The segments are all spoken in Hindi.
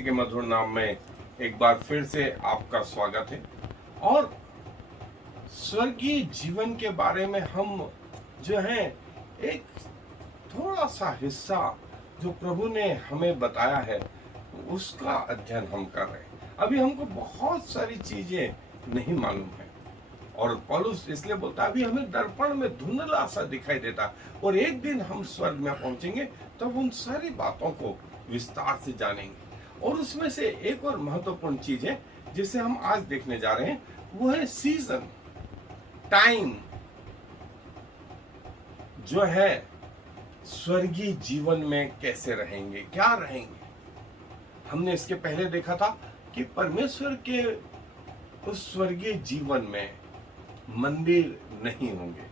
मसीह के मधुर नाम में एक बार फिर से आपका स्वागत है। और स्वर्गीय जीवन के बारे में हम जो है एक थोड़ा सा हिस्सा जो प्रभु ने हमें बताया है उसका अध्ययन हम कर रहे हैं। अभी हमको बहुत सारी चीजें नहीं मालूम है और पौलुस इसलिए बोलता है अभी हमें दर्पण में धुंधला सा दिखाई देता, और एक दिन हम स्वर्ग में पहुंचेंगे तब उन सारी बातों को विस्तार से जानेंगे। और उसमें से एक और महत्वपूर्ण चीज है जिसे हम आज देखने जा रहे हैं, वो है सीजन, टाइम जो है स्वर्गीय जीवन में कैसे रहेंगे, क्या रहेंगे। हमने इसके पहले देखा था कि परमेश्वर के उस स्वर्गीय जीवन में मंदिर नहीं होंगे,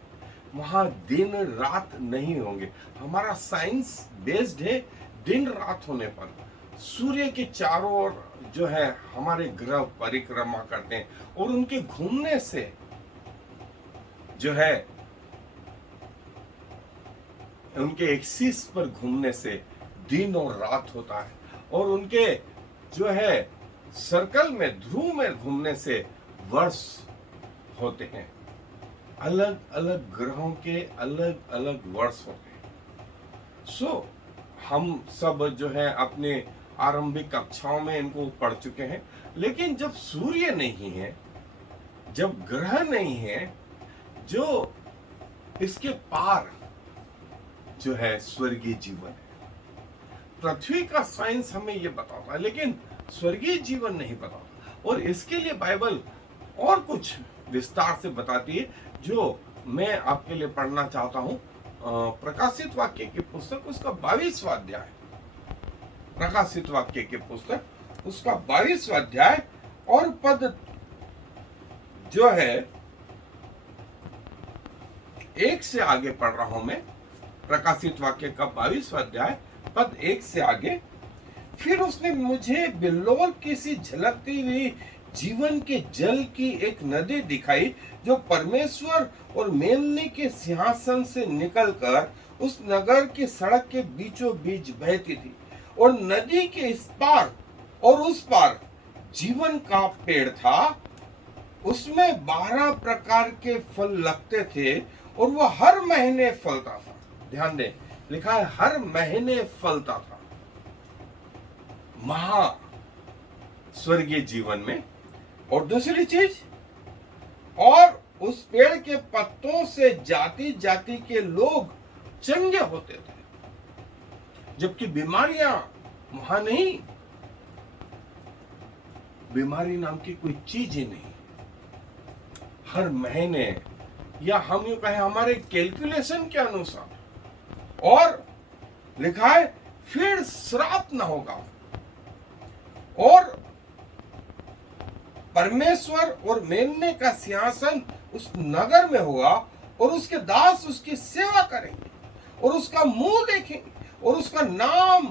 वहां दिन रात नहीं होंगे। हमारा साइंस बेस्ड है दिन रात होने पर। सूर्य के चारों ओर जो है हमारे ग्रह परिक्रमा करते हैं और उनके घूमने से जो है उनके एक्सिस पर घूमने से दिन और रात होता है, और उनके जो है सर्कल में ध्रुव में घूमने से वर्ष होते हैं। अलग अलग ग्रहों के अलग अलग वर्ष होते हैं। हम सब जो है अपने आरंभिक कक्षाओं में इनको पढ़ चुके हैं, लेकिन जब सूर्य नहीं है, जब ग्रह नहीं है, जो इसके पार जो है स्वर्गीय जीवन है। पृथ्वी का साइंस हमें ये बताता है लेकिन स्वर्गीय जीवन नहीं बताता, और इसके लिए बाइबल और कुछ विस्तार से बताती है जो मैं आपके लिए पढ़ना चाहता हूं। प्रकाशित वाक्य की पुस्तक उसका 22वां अध्याय, प्रकाशित वाक्य की पुस्तक उसका 22वां अध्याय और पद जो है 1 से आगे पढ़ रहा हूं मैं। प्रकाशित वाक्य का 22वां अध्याय पद 1 से आगे। फिर उसने मुझे बिल्लोर की सी झलकती हुई जीवन के जल की एक नदी दिखाई, जो परमेश्वर और मेमने के सिंहासन से निकलकर उस नगर की सड़क के बीचों बीच बहती थी। और नदी के इस पार और उस पार जीवन का पेड़ था। उसमें 12 प्रकार के फल लगते थे और वह हर महीने फलता था। ध्यान दें, लिखा है हर महीने फलता था। महा स्वर्गीय जीवन में। और दूसरी चीज, और उस पेड़ के पत्तों से जाति जाति के लोग चंगे होते थे, जबकि बीमारियां वहां नहीं। बीमारी नाम की कोई चीज ही नहीं। हर महीने, या हम यूं कहें हमारे कैलकुलेशन के अनुसार। और लिखा है फिर श्राप न होगा, और परमेश्वर और मेमने का सिंहासन उस नगर में होगा, और उसके दास उसकी सेवा करेंगे और उसका मुंह देखेंगे, और उसका नाम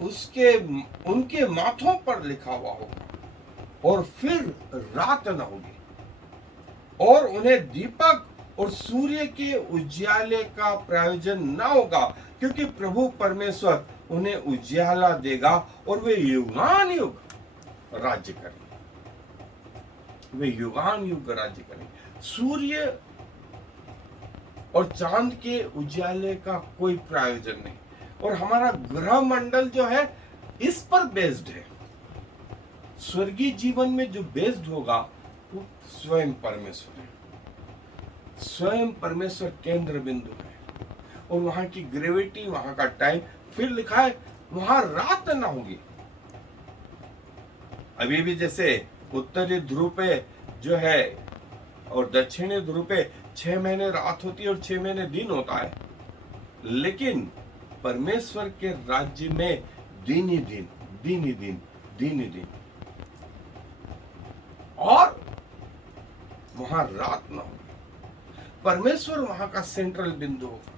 उनके माथों पर लिखा हुआ होगा। और फिर रात न होगी, और उन्हें दीपक और सूर्य के उजियाले का प्रयोजन न होगा, क्योंकि प्रभु परमेश्वर उन्हें उजियाला देगा और वे युगान युग राज्य करेंगे। वे युगान युग राज्य करेंगे। सूर्य और चांद के उजियाले का कोई प्रयोजन नहीं, और हमारा ग्रह मंडल जो है इस पर बेस्ड है। स्वर्गीय जीवन में जो बेस्ड होगा वो स्वयं परमेश्वर है। स्वयं परमेश्वर केंद्र बिंदु है, और वहां की ग्रेविटी, वहां का टाइम। फिर लिखा है वहां रात ना होगी। अभी भी जैसे उत्तरी ध्रुव पे जो है और दक्षिणी ध्रुव पे 6 महीने रात होती है और 6 महीने दिन होता है, लेकिन परमेश्वर के राज्य में दिन ही दिन, दिन ही दिन, दिन ही दिन, और वहां रात ना होगी। परमेश्वर वहां का सेंट्रल बिंदु होगा।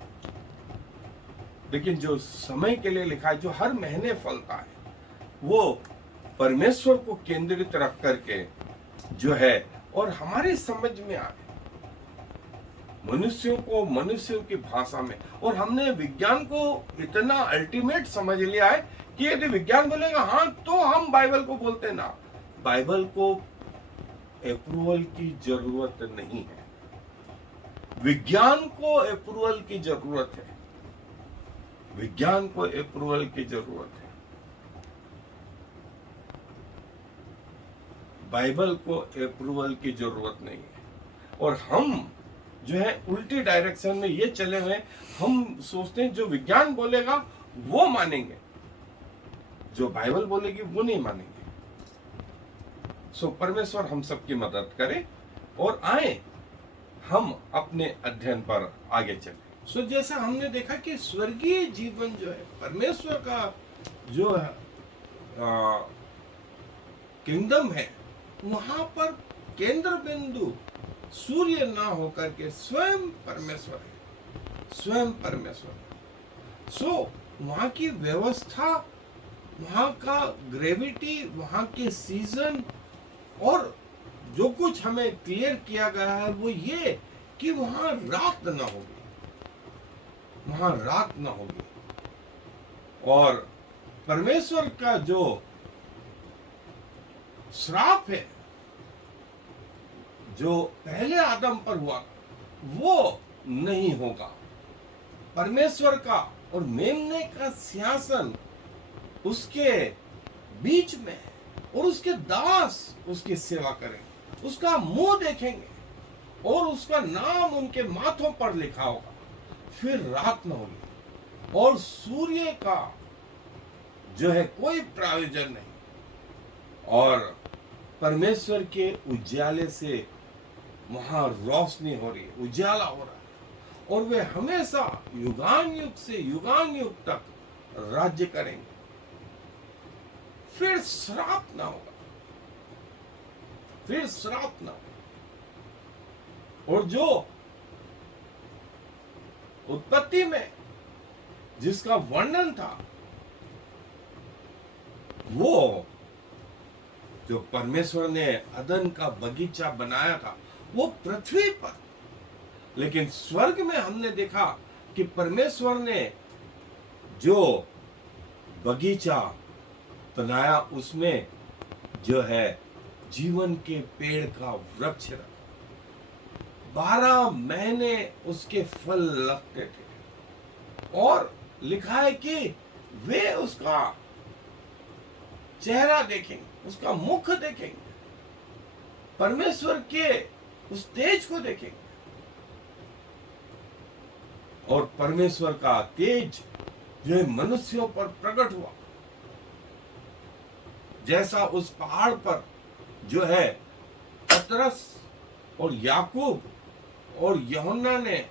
लेकिन जो समय के लिए लिखा है, जो हर महीने फलता है, वो परमेश्वर को केंद्रित रख करके जो है, और हमारी समझ में आए मनुष्यों को मनुष्यों की भाषा में। और हमने विज्ञान को इतना अल्टीमेट समझ लिया है कि यदि विज्ञान बोलेगा हाँ तो हम बाइबल को बोलते ना। बाइबल को अप्रूवल की जरूरत नहीं है, विज्ञान को अप्रूवल की जरूरत है, विज्ञान को अप्रूवल की जरूरत है। बाइबल को अप्रूवल की जरूरत नहीं है। और हम जो है उल्टी डायरेक्शन में ये चले हुए, हम सोचते हैं जो विज्ञान बोलेगा वो मानेंगे, जो बाइबल बोलेगी वो नहीं मानेंगे। सो परमेश्वर हम सबकी मदद करे और आए हम अपने अध्ययन पर आगे चले। सो जैसा हमने देखा कि स्वर्गीय जीवन जो है परमेश्वर का जो है किंगडम है, वहां पर केंद्र बिंदु सूर्य ना होकर के स्वयं परमेश्वर है, स्वयं परमेश्वर है। सो वहां की व्यवस्था, वहां का ग्रेविटी, वहां के सीजन और जो कुछ हमें क्लियर किया गया है वो ये कि वहां रात ना होगी, वहां रात ना होगी। और परमेश्वर का जो श्राप है जो पहले आदम पर हुआ वो नहीं होगा। परमेश्वर का और मेमने का सिंहासन उसके बीच में है और उसके दास उसकी सेवा करेंगे, उसका मुंह देखेंगे और उसका नाम उनके माथों पर लिखा होगा। फिर रात न होगी और सूर्य का जो है कोई प्रायोजन नहीं। और परमेश्वर के उजाले से वहां रोशनी हो रही है, उजाला हो रहा है और वे हमेशा युगान युग से युगान युग तक राज्य करेंगे। फिर श्राप ना होगा, फिर श्राप ना होगा। और जो उत्पत्ति में जिसका वर्णन था वो जो परमेश्वर ने अदन का बगीचा बनाया था वो पृथ्वी पर, लेकिन स्वर्ग में हमने देखा कि परमेश्वर ने जो बगीचा बनाया उसमें जो है जीवन के पेड़ का वृक्ष रखा। 12 महीने उसके फल लगते थे और लिखा है कि वे उसका चेहरा देखेंगे, उसका मुख देखेंगे, परमेश्वर के उस तेज को देखेंगे। और परमेश्वर का तेज जो है मनुष्यों पर प्रकट हुआ, जैसा उस पहाड़ पर जो है पतरस और याकूब और यूहन्ना ने,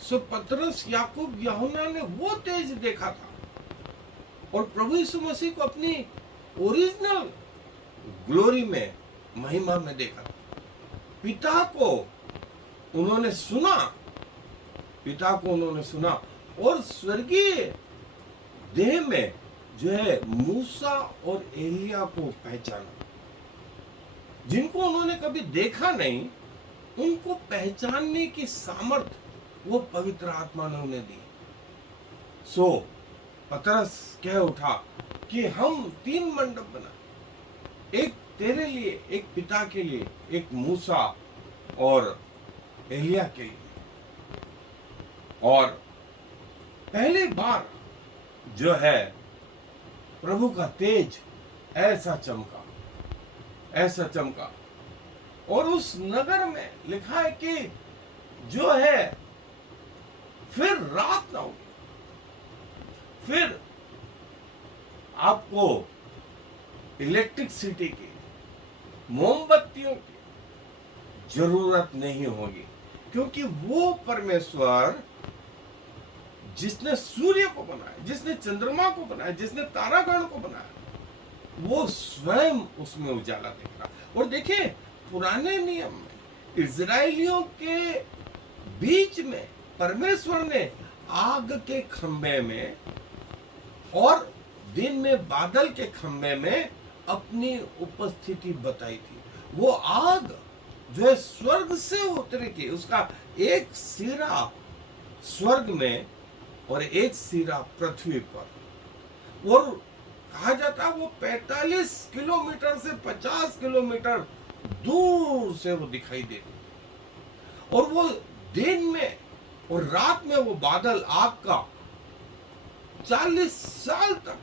सो पतरस याकूब यूहन्ना ने वो तेज देखा था और प्रभु यीशु मसीह को अपनी ओरिजिनल ग्लोरी में, महिमा में देखा। पिता को उन्होंने सुना, पिता को उन्होंने सुना और स्वर्गीय देह में जो है मूसा और एलिया को पहचाना। जिनको उन्होंने कभी देखा नहीं उनको पहचानने की सामर्थ वो पवित्र आत्मा ने उन्हें दी। सो पतरस कह उठा कि हम 3 मंडप बना, एक तेरे लिए, एक पिता के लिए, एक मूसा और एलिया के लिए। और पहली बार जो है प्रभु का तेज ऐसा चमका, ऐसा चमका। और उस नगर में लिखा है कि जो है फिर रात ना होगी, फिर आपको इलेक्ट्रिसिटी की, मोमबत्तियों की जरूरत नहीं होगी, क्योंकि वो परमेश्वर जिसने सूर्य को बनाया, जिसने चंद्रमा को बनाया, जिसने तारागण को बनाया, वो स्वयं उसमें उजाला देगा। और देखिए पुराने नियम में इजराइलियों के बीच में परमेश्वर ने आग के खंभे में और दिन में बादल के खंभे में अपनी उपस्थिति बताई थी। वो आग जो है स्वर्ग से उतरी थी, उसका एक सिरा स्वर्ग में और एक सिरा पृथ्वी पर। और कहा जाता है वो 45 किलोमीटर से 50 किलोमीटर दूर से वो दिखाई देती, और वो दिन में और रात में वो बादल आग का 40 साल तक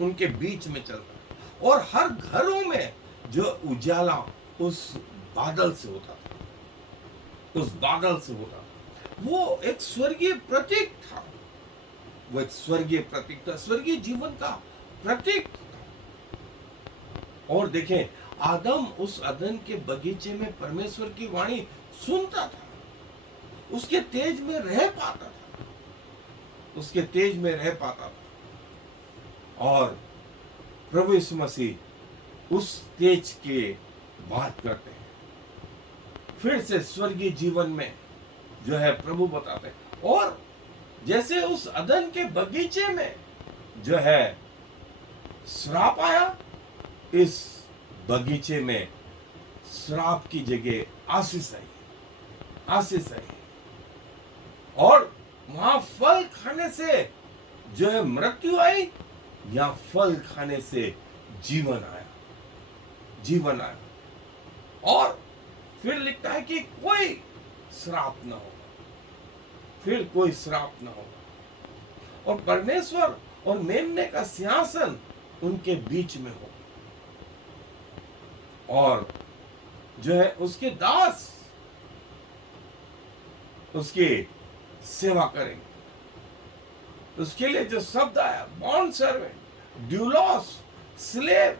उनके बीच में चल रहा है, और हर घरों में जो उजाला उस बादल से होता था, उस बादल से होता था। वो एक स्वर्गीय प्रतीक था, वो एक स्वर्गीय प्रतीक था, स्वर्गीय जीवन का प्रतीक था। और देखें, आदम उस अदन के बगीचे में परमेश्वर की वाणी सुनता था, उसके तेज में रह पाता था, उसके तेज में रह पाता था। और प्रभु यीशु मसीह उस तेज की बात करते हैं, फिर से स्वर्गीय जीवन में जो है प्रभु बताते हैं। और जैसे उस अदन के बगीचे में जो है श्राप आया, इस बगीचे में श्राप की जगह आशीष आई, आशीष आई। और वहां फल खाने से जो है मृत्यु आई, या फल खाने से जीवन आया, जीवन आया। और फिर लिखता है कि कोई श्राप ना होगा, फिर कोई श्राप ना होगा, और परमेश्वर और मेमने का सिंहासन उनके बीच में हो, और जो है उसके दास उसकी सेवा करेंगे। उसके लिए जो शब्द आया, बॉन्ड सर्वेंट, ड्यूलॉस, स्लेव,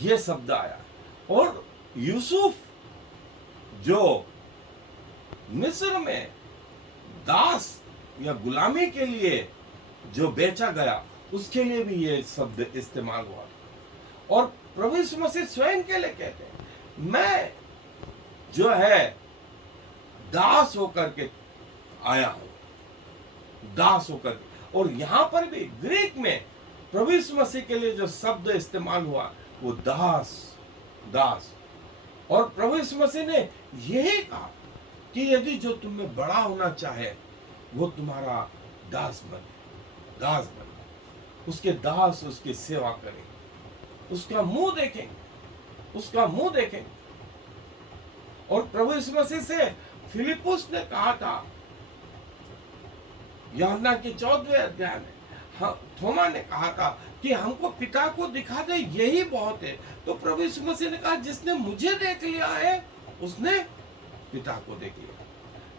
ये शब्द आया। और यूसुफ जो मिस्र में दास या गुलामी के लिए जो बेचा गया, उसके लिए भी ये शब्द इस्तेमाल हुआ। और प्रभु यीशु मसीह स्वयं के लिए कहते हैं, मैं जो है दास होकर के आया हूं, दास होकर के। और यहां पर भी ग्रीक में प्रभु यीशु मसीह के लिए जो शब्द इस्तेमाल हुआ वो दास, दास। और प्रभु यीशु मसीह ने यही कहा कि यदि जो तुम में बड़ा होना चाहे वो तुम्हारा दास बने, दास बने। उसके दास उसकी सेवा करेंगे, उसका मुंह देखेंगे, उसका मुंह देखेंगे। और प्रभु यीशु मसीह से फिलिपुस ने कहा था, यूहन्ना के 14वें अध्याय में, थोमा ने कहा था कि हमको पिता को दिखा दे, यही बहुत है। तो प्रभु यीशु मसीह ने कहा, जिसने मुझे देख लिया है उसने पिता को देख लिया।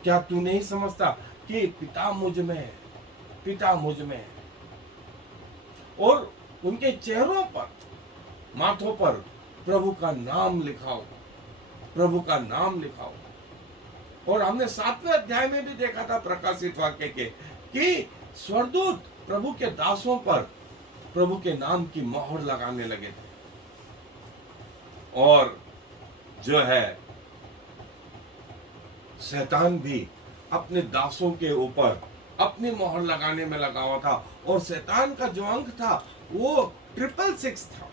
क्या तू नहीं समझता कि पिता मुझ में है, पिता मुझ में है। और उनके चेहरों पर, माथों पर प्रभु का नाम लिखा होगा, प्रभु का नाम लिखा होगा। और हमने 7वें अध्याय में भी देखा था प्रकाशित वाक्य के कि स्वर्गदूत प्रभु के दासों पर प्रभु के नाम की मोहर लगाने लगे थे। और जो है शैतान भी अपने दासों के ऊपर अपनी मोहर लगाने में लगा हुआ था। और शैतान का जो अंक था वो 666 था,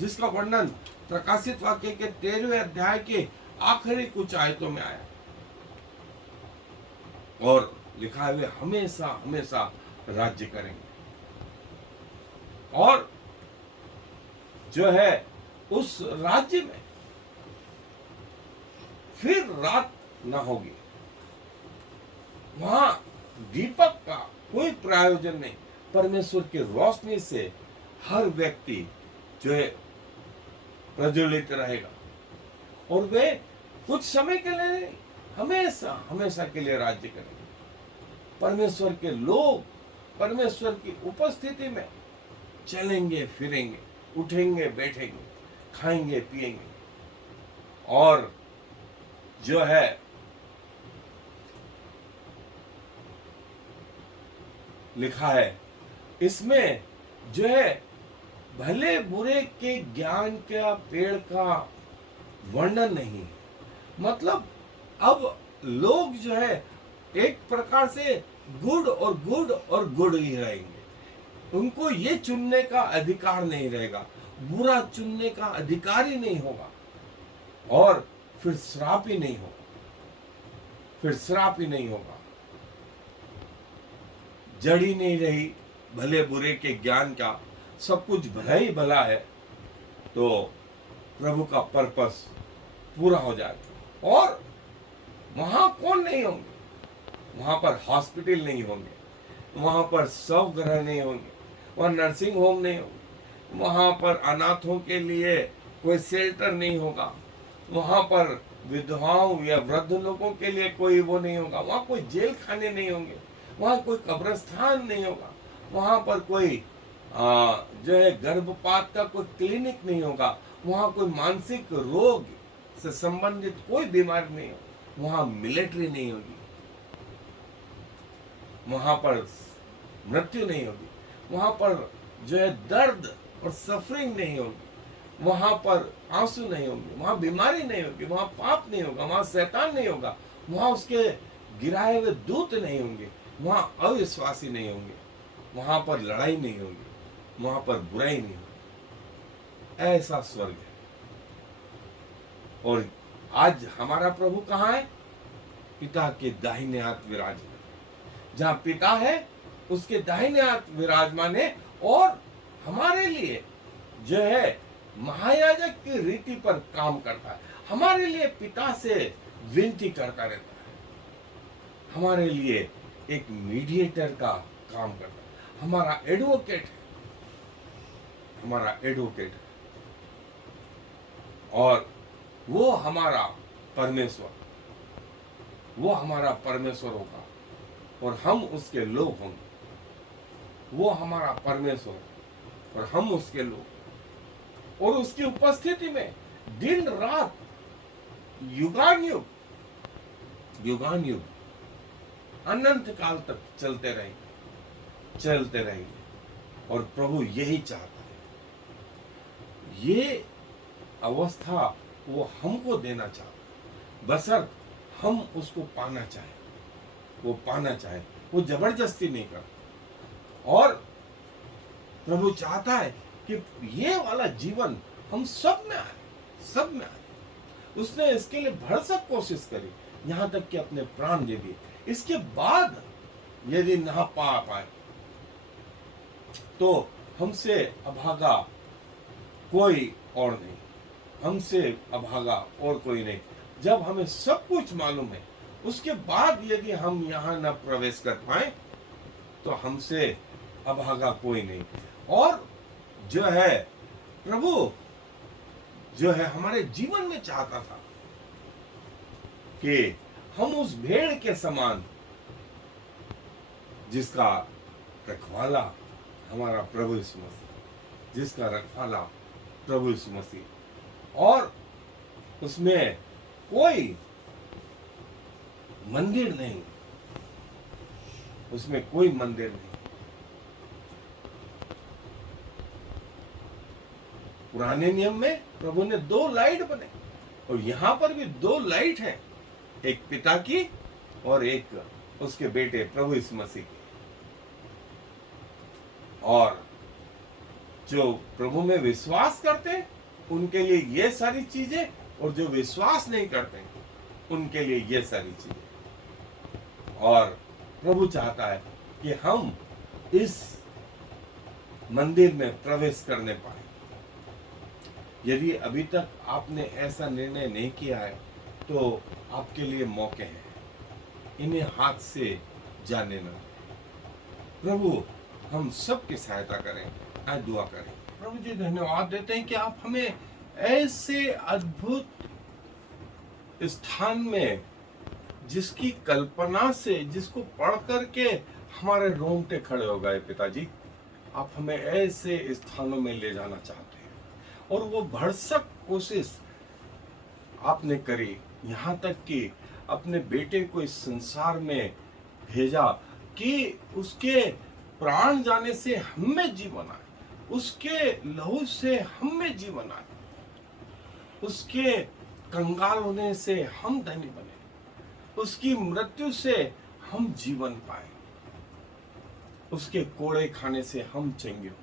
जिसका वर्णन प्रकाशित वाक्य के 13वें अध्याय के आखिरी कुछ आयतों में आया। और लिखा है वे हमेशा हमेशा राज्य करेंगे। और जो है उस राज्य में फिर रात न होगी, वहां दीपक का कोई प्रयोजन नहीं। परमेश्वर की रोशनी से हर व्यक्ति जो है प्रज्वलित रहेगा। और वे कुछ समय के लिए नहीं, हमेशा हमेशा के लिए राज्य करेंगे। परमेश्वर के लोग परमेश्वर की उपस्थिति में चलेंगे फिरेंगे, उठेंगे बैठेंगे, खाएंगे पिएंगे। और जो है लिखा है इसमें जो है भले बुरे के ज्ञान का पेड़ का वर्णन नहीं है। मतलब अब लोग जो है एक प्रकार से गुड और गुड और गुड ही रहेंगे। उनको ये चुनने का अधिकार नहीं रहेगा, बुरा चुनने का अधिकार ही नहीं होगा। और फिर श्राप ही नहीं होगा, फिर श्राप ही नहीं होगा, जड़ ही नहीं रही भले बुरे के ज्ञान का, सब कुछ भला ही भला है, तो प्रभु का पर्पस पूरा हो जाएगा। और वहां कौन नहीं होंगे? वहां पर हॉस्पिटल नहीं होंगे, वहां पर शव ग्रह नहीं होंगे, वहां नर्सिंग होम नहीं होंगे, वहां पर अनाथों के लिए कोई शेल्टर नहीं होगा, वहां पर विधवाओं या वृद्ध लोगों के लिए कोई वो नहीं होगा, वहां कोई जेल खाने नहीं होंगे, वहां कोई कब्रिस्तान नहीं होगा, वहां पर कोई जो है गर्भपात का कोई क्लिनिक नहीं होगा, वहां कोई मानसिक रोग से संबंधित कोई बीमारी नहीं होगी, वहां मिलिट्री नहीं होगी, वहां पर मृत्यु नहीं होगी, वहां पर जो है दर्द और सफरिंग नहीं होगी, वहां पर आंसू नहीं होंगे, वहां बीमारी नहीं होगी, वहां पाप नहीं होगा, वहां शैतान नहीं होगा, वहां उसके गिराए हुए दूत नहीं होंगे, वहां अविश्वासी नहीं होंगे, वहां पर लड़ाई नहीं होगी, वहां पर बुराई नहीं होगी। ऐसा स्वर्ग है। और आज हमारा प्रभु कहाँ है? पिता के दाहिने हाथ विराजमान। जहां पिता है उसके दाहिने हाथ विराजमान है, और हमारे लिए जो है महायाजक की रीति पर काम करता है, हमारे लिए पिता से विनती करता रहता है, हमारे लिए एक मीडिएटर का काम करता है, हमारा एडवोकेट है, हमारा एडवोकेट है, और वो हमारा परमेश्वर, वो हमारा परमेश्वर होगा और हम उसके लोग होंगे। वो हमारा परमेश्वर और हम उसके लोग, और उसकी उपस्थिति में दिन रात युगान युग अनंत काल तक चलते रहेंगे। और प्रभु यही चाहता है, ये अवस्था वो हमको देना चाहता है, बशर्त हम उसको पाना चाहे, वो जबरदस्ती नहीं करता। और प्रभु चाहता है कि ये वाला जीवन हम सब में आए। उसने इसके लिए भरसक कोशिश करी, यहां तक कि अपने प्राण दे दिए। इसके बाद यदि ना पा पाए तो हमसे अभागा कोई और नहीं, हमसे अभागा और कोई नहीं। जब हमें सब कुछ मालूम है, उसके बाद यदि हम यहां न प्रवेश कर पाए तो हमसे अभागा कोई नहीं। और जो है प्रभु जो है हमारे जीवन में चाहता था कि हम उस भेड़ के समान, जिसका रखवाला हमारा प्रभु यीशु मसीह, जिसका रखवाला प्रभु यीशु मसीह, और उसमें कोई मंदिर नहीं, उसमें कोई मंदिर नहीं। पुराने नियम में प्रभु ने 2 लाइट बने, और यहां पर भी 2 लाइट है, एक पिता की और एक उसके बेटे प्रभु यीशु मसीह की। और जो प्रभु में विश्वास करते उनके लिए ये सारी चीजें, और जो विश्वास नहीं करते उनके लिए ये सारी चीजें। और प्रभु चाहता है कि हम इस मंदिर में प्रवेश करने पाए। यदि अभी तक आपने ऐसा निर्णय नहीं किया है तो आपके लिए मौके हैं, इन्हें हाथ से जाने न दें। प्रभु हम सब की सहायता करें। आज दुआ करें। प्रभु जी धन्यवाद देते हैं कि आप हमें ऐसे अद्भुत स्थान में, जिसकी कल्पना से, जिसको पढ़ करके हमारे रोंगटे खड़े हो गए, पिताजी आप हमें ऐसे स्थानों में ले जाना चाहते हैं, और वो भरसक कोशिश आपने करी, यहाँ तक कि अपने बेटे को इस संसार में भेजा कि उसके प्राण जाने से हमें जीवन आए, उसके लहू से हमें जीवन आए, उसके कंगाल होने से हम धनी बने, उसकी मृत्यु से हम जीवन पाए, उसके कोड़े खाने से हम चंगे हो,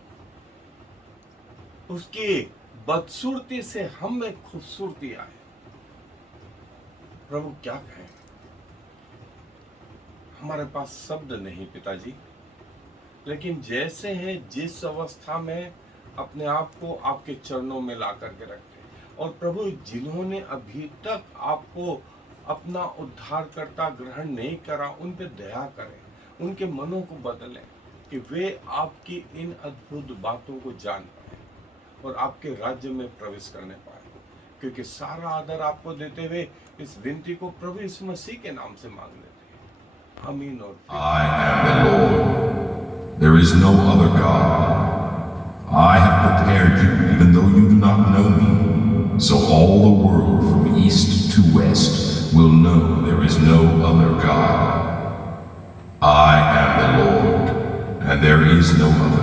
उसकी बदसूरती से हम में खूबसूरती आए, प्रभु क्या कहें, हमारे पास शब्द नहीं पिताजी, लेकिन जैसे हैं जिस अवस्था में अपने आप को आपके चरणों में ला करके रखते, और प्रभु जिन्होंने अभी तक आपको अपना उद्धारकर्ता ग्रहण नहीं करा, उन पे दया करें, उनके मनों को बदलें कि वे आपकी इन अद्भुत बातों को जान पाए और आपके राज्य में प्रवेश करने पाए। क्योंकि सारा आदर आपको देते हुए इस विनती को प्रभु यीशु मसीह के नाम से मांग लेते हैं, आमीन। और I am the Lord. There is no other God. I have prepared you even though you do not know me, so all the world from east to west will know there is no other God. I am the Lord, and there is no other.